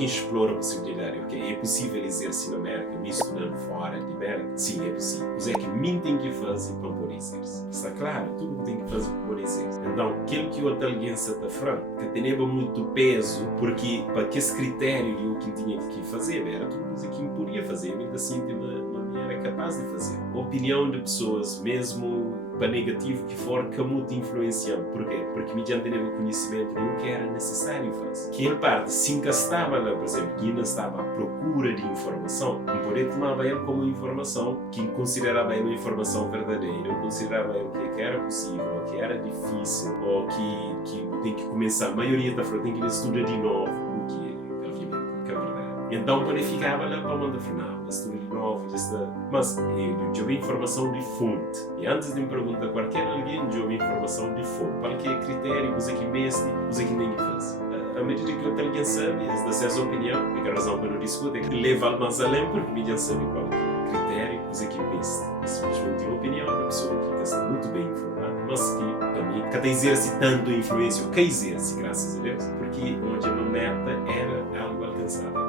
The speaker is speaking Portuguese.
quem explora a possibilidade, ok? É possível exercer na América, me estudando fora de América? Sim, é possível. Mas é que mim tem que fazer para poder exercer. Está claro? Tudo que tem que fazer para poder exercer. Então, aquilo que o alguém está falando, que tem muito peso, porque para que esse critério de o que tinha que fazer, era tudo coisa que me podia fazer, ainda assim de uma maneira capaz de fazer. A opinião de pessoas, mesmo para negativo que for, que muito influenciam. Porquê? Porque me já tinha o conhecimento do que era necessário fazer. Que ele parte, se encastava lá, por exemplo, que ainda estava à procura de informação, não podia tomar ele como informação, que considerava ele uma informação verdadeira, ou considerava ele que era possível, ou que era difícil, ou que tem que começar, a maioria da frente tem que estudar de novo, o que obviamente que é verdade. Então, quando ficava lá para o mundo final, estudo de novo, mas eu ouvi informação de fonte. E antes de me perguntar qualquer alguém, eu ouvi informação de fonte. Qualquer critério, usa que mestre, usa que nem faz. À medida que outra alguém sabe, dá essa opinião, e a razão para não discutir é que leva mais além, porque ninguém sabe qual critério, usa que mestre. É simplesmente uma opinião da pessoa que está muito bem informada, mas que também que exerce tanto influência, que exerce, graças a Deus, porque onde a meta era algo alcançável.